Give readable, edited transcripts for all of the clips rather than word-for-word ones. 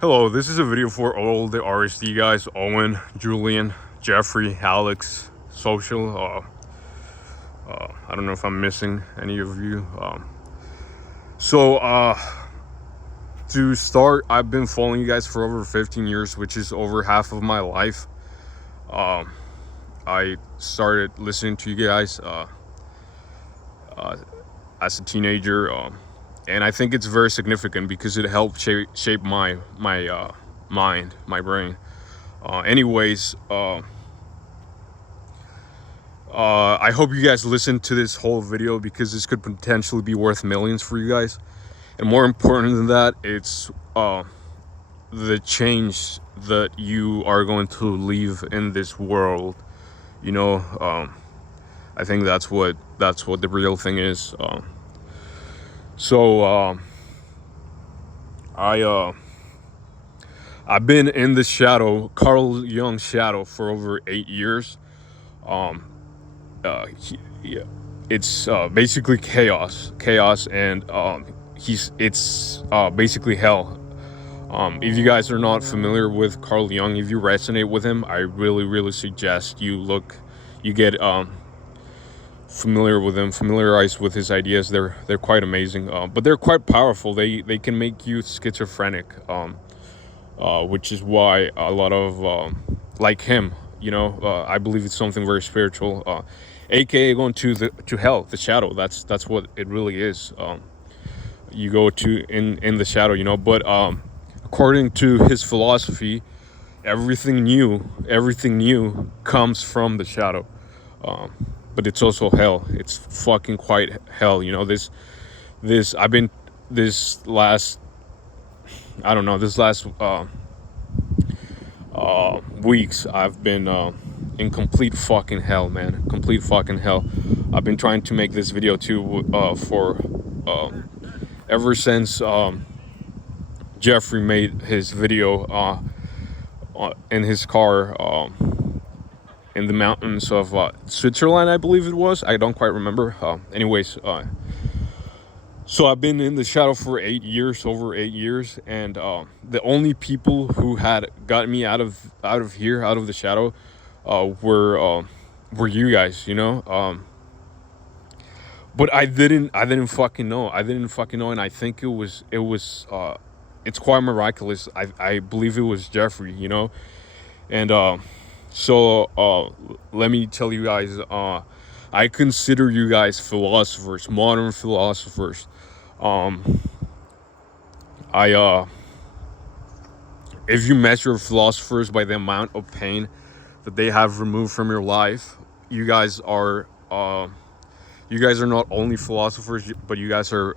Hello, this is a video for all the RSD guys: Owen, Julian, Jeffrey, Alex, Social. I don't know if I'm missing any of you. So to start, I've been following you guys for over 15 years, which is over half of my life. I started listening to you guys as a teenager, and I think it's very significant because it helped shape my mind, my brain. Anyways, I hope you guys listen to this whole video because this could potentially be worth millions for you guys. And more important than that, it's the change that you are going to leave in this world. You know, I think that's what the real thing is. I've been in the shadow, Carl Jung's shadow, for over 8 years. Yeah, it's basically chaos, and it's basically hell. If you guys are not familiar with Carl Jung, if you resonate with him, I really suggest you get familiar with him, familiarized with his ideas. They're quite amazing, but they're quite powerful. They can make you schizophrenic, which is why a lot of like him, I believe it's something very spiritual, aka going to hell, the shadow. That's what it really is. You go to in the shadow, but according to his philosophy, everything new comes from the shadow. But it's also hell. It's fucking quite hell. I've been this last I don't know this last weeks I've been in complete fucking hell, man. Complete fucking hell. I've been trying to make this video too for ever since Jeffrey made his video in his car in the mountains of Switzerland, I believe it was. I don't quite remember. Anyways, so I've been in the shadow for over 8 years, and the only people who had gotten me out of the shadow, were you guys, But I didn't fucking know. And I think it's quite miraculous. I believe it was Jeffrey, and let me tell you guys, I consider you guys philosophers, modern philosophers. I If you measure philosophers by the amount of pain that they have removed from your life, you guys are not only philosophers, but you guys are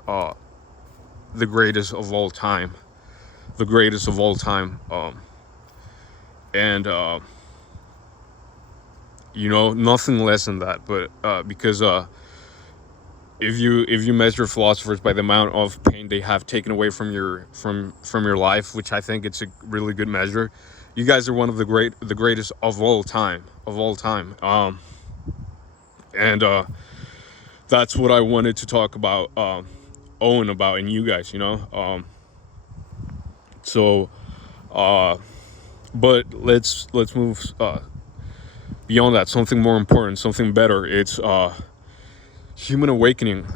the greatest of all time. The greatest of all time. And nothing less than that. But because if you measure philosophers by the amount of pain they have taken away from your life, which I think it's a really good measure, you guys are one of the greatest of all time. And that's what I wanted to talk about Owen about, and you guys, but let's move beyond that. Something more important, something better. It's human awakening,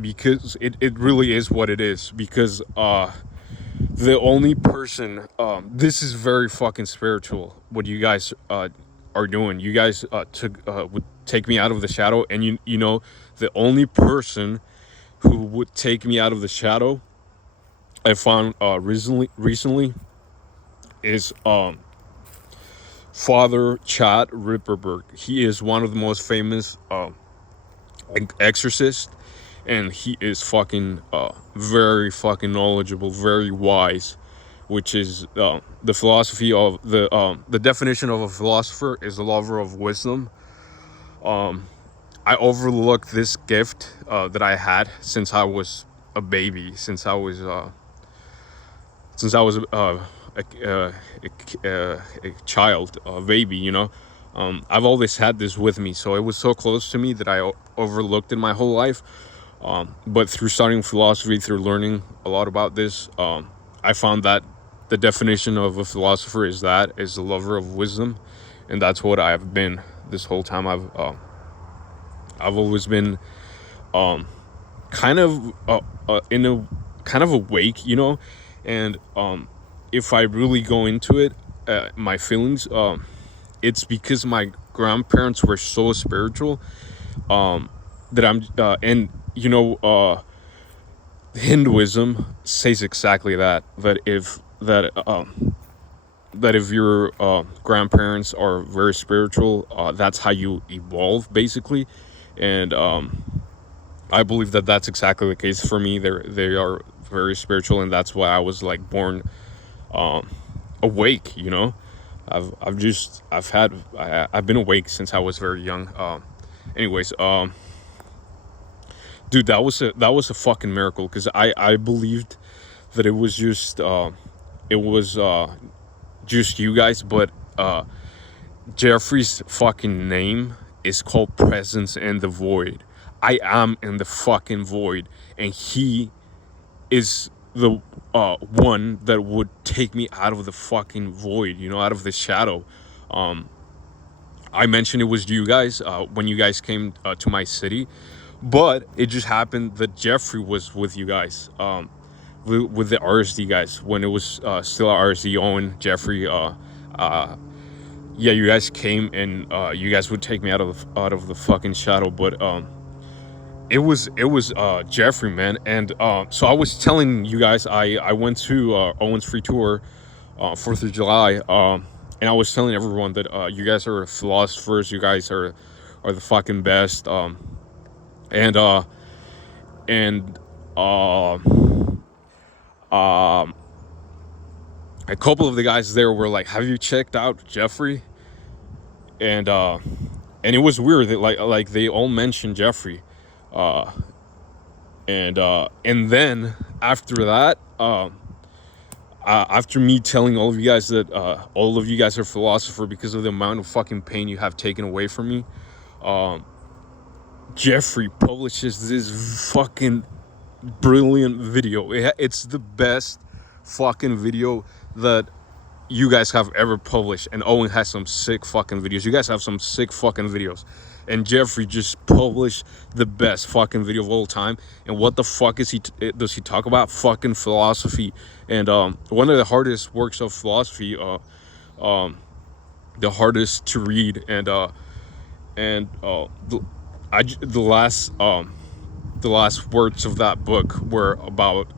because it really is what it is. Because the only person, this is very fucking spiritual, what you guys are doing. You guys would take me out of the shadow, and the only person who would take me out of the shadow, I found recently is Father Chad Ripperberg. He is one of the most famous exorcists, and he is fucking very fucking knowledgeable, very wise, which is the philosophy of the definition of a philosopher is a lover of wisdom. I overlooked this gift that I had since I was a baby, since I was a child, a baby, I've always had this with me, so it was so close to me that I overlooked it my whole life. But through studying philosophy, through learning a lot about this, I found that the definition of a philosopher is a lover of wisdom, and that's what I've been this whole time. I've always been kind of in a kind of awake, and if I really go into it, my feelings, it's because my grandparents were so spiritual, that I'm and Hinduism says exactly that if your grandparents are very spiritual, that's how you evolve, basically. And I believe that that's exactly the case for me. They are very spiritual, and that's why I was like born awake. I've been awake since I was very young. Anyways, dude, that was a fucking miracle, because I believed that it was just you guys, but Jeffrey's fucking name is called Presence in the Void. I am in the fucking void, and he is the one that would take me out of the fucking void, out of the shadow. I mentioned it was you guys when you guys came to my city, but it just happened that Jeffrey was with you guys, with the RSD guys, when it was still RSD. Owen, Jeffrey, yeah, you guys came, and you guys would take me out of the fucking shadow, but it was Jeffrey, man. And so I was telling you guys, I went to Owen's free tour, 4th of July, and I was telling everyone that you guys are philosophers, you guys are the fucking best, and a couple of the guys there were like, "Have you checked out Jeffrey?" And it was weird that like they all mentioned Jeffrey, and then after that, after me telling all of you guys that all of you guys are philosopher because of the amount of fucking pain you have taken away from me, Jeffrey publishes this fucking brilliant video. It's the best fucking video that you guys have ever published, and Owen has some sick fucking videos. You guys have some sick fucking videos, and Jeffrey just published the best fucking video of all time. And what the fuck is does he talk about? Fucking philosophy. And one of the hardest works of philosophy, the hardest to read, and the last words of that book were about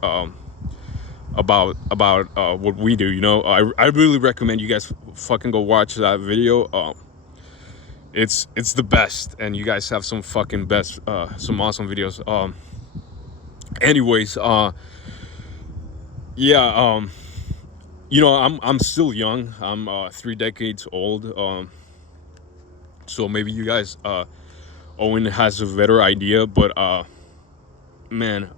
what we do. I really recommend you guys fucking go watch that video. It's the best, and you guys have some fucking best, some awesome videos. Anyways, yeah, I'm still young. I'm 3 decades old. So maybe you guys, Owen has a better idea, but man,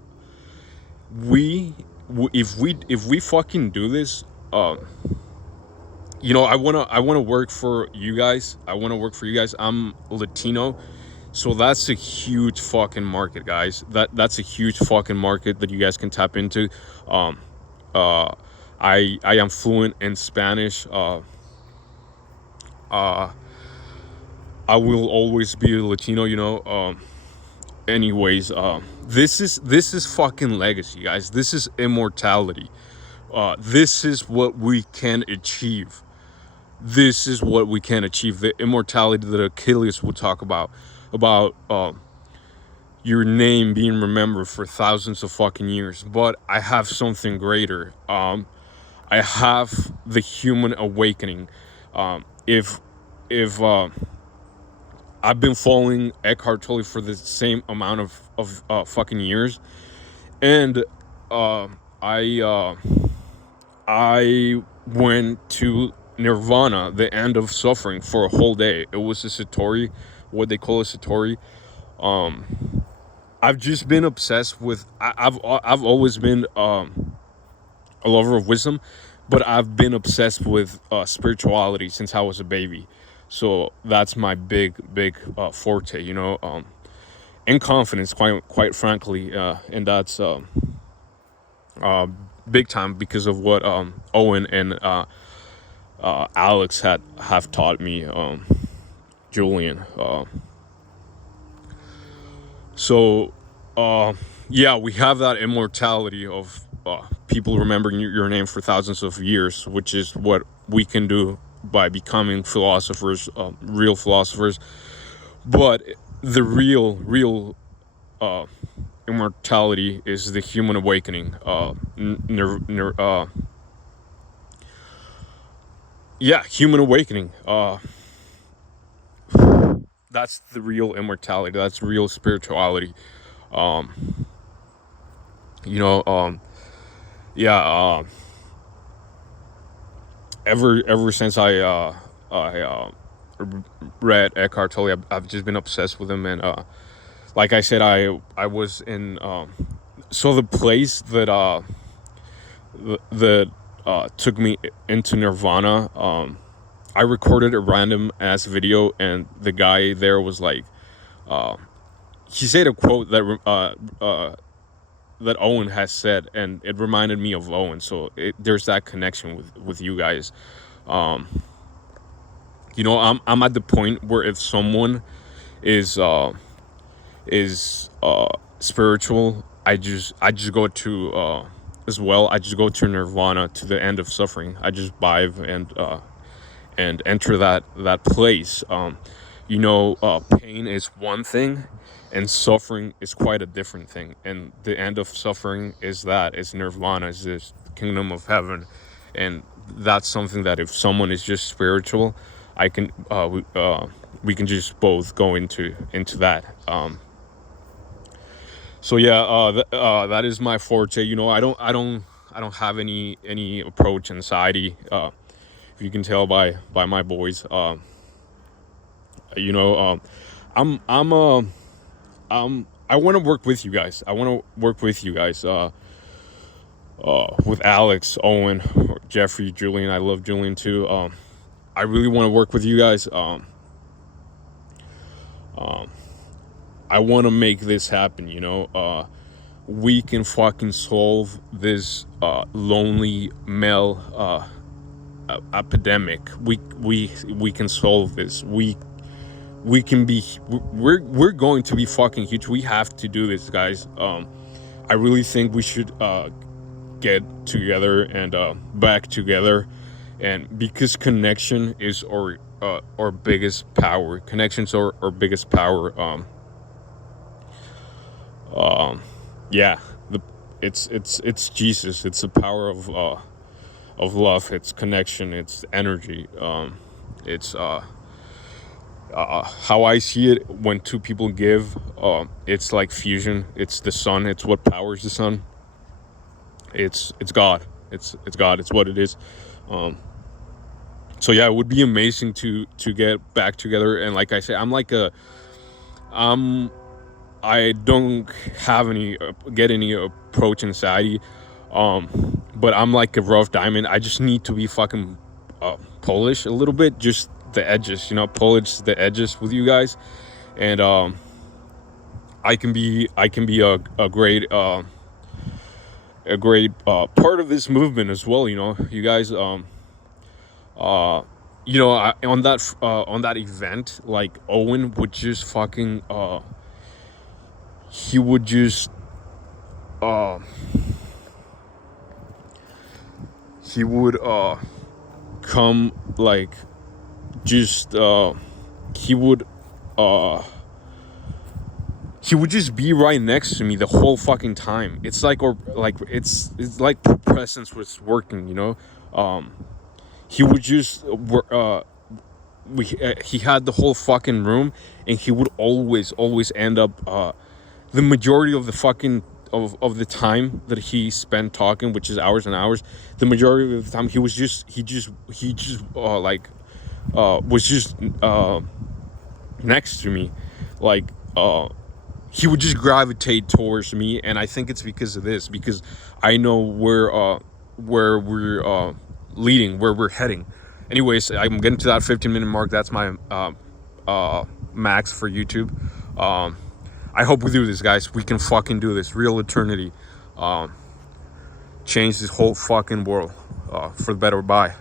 if we fucking do this, I wanna work for you guys. I'm Latino, so that's a huge fucking market, guys. That's a huge fucking market that you guys can tap into. I am fluent in Spanish. I will always be a Latino, anyways, this is fucking legacy, guys. This is immortality. This is what we can achieve. The immortality that Achilles would talk about your name being remembered for thousands of fucking years. But I have something greater. I have the human awakening. If I've been following Eckhart Tolle for the same amount of fucking years, and I went to Nirvana, the end of suffering, for a whole day. It was a Satori, what they call a Satori. I've just been obsessed with. I've always been a lover of wisdom, but I've been obsessed with spirituality since I was a baby. So that's my big forte, and confidence, quite frankly, and that's big time because of what Owen and Alex have taught me, Julian. So yeah, we have that immortality of people remembering your name for thousands of years, which is what we can do by becoming philosophers, real philosophers. But the real immortality is the human awakening. Yeah, human awakening. That's the real immortality. That's real spirituality. You know, yeah. Ever since I read Eckhart Tolle, I've just been obsessed with him, and like I said, I was in so the place that took me into Nirvana. I recorded a random ass video, and the guy there was like, he said a quote that Owen has said, and it reminded me of Owen. So there's that connection with you guys. You know, I'm at the point where if someone is spiritual, I just go to as well. I just go to Nirvana, to the end of suffering. I just dive and enter that place. You know, pain is one thing, and suffering is quite a different thing. And the end of suffering is Nirvana, is this kingdom of heaven. And that's something that if someone is just spiritual, I can we can just both go into that. So yeah, that is my forte. You know, I don't have any approach anxiety. If you can tell by my boys. You know, I want to work with you guys. With Alex, Owen, Jeffrey, Julian. I love Julian too. I really want to work with you guys. I want to make this happen, you know. We can fucking solve this lonely male epidemic. We can solve this. We can be. We're going to be fucking huge. We have to do this, guys. I really think we should get together and back together, and because connection is our biggest power. Connections are our biggest power. Yeah, it's Jesus. It's the power of love. It's connection. It's energy. It's how I see it when two people give. It's like fusion. It's the sun. It's what powers the sun. It's God. It's God. It's what it is. So yeah, it would be amazing to get back together. And like I say, I don't have any approach anxiety, but I'm like a rough diamond. I just need to be fucking polish a little bit, just the edges, you know, polish the edges with you guys, and I can be a great part of this movement as well. You know, you guys, you know, on that event, like Owen would just fucking he would just he would come like just he would just be right next to me the whole fucking time. It's like, or like it's like presence was working, you know. He would just he had the whole fucking room, and he would always end up the majority of the fucking of the time that he spent talking, which is hours and hours, the majority of the time he was just was just next to me, like he would just gravitate towards me. And I think it's because of this, because I know where we're leading, where we're heading. Anyways, I'm getting to that 15-minute mark. That's my max for YouTube. I hope we do this, guys. We can fucking do this. Real eternity. change this whole fucking world for the better. Bye.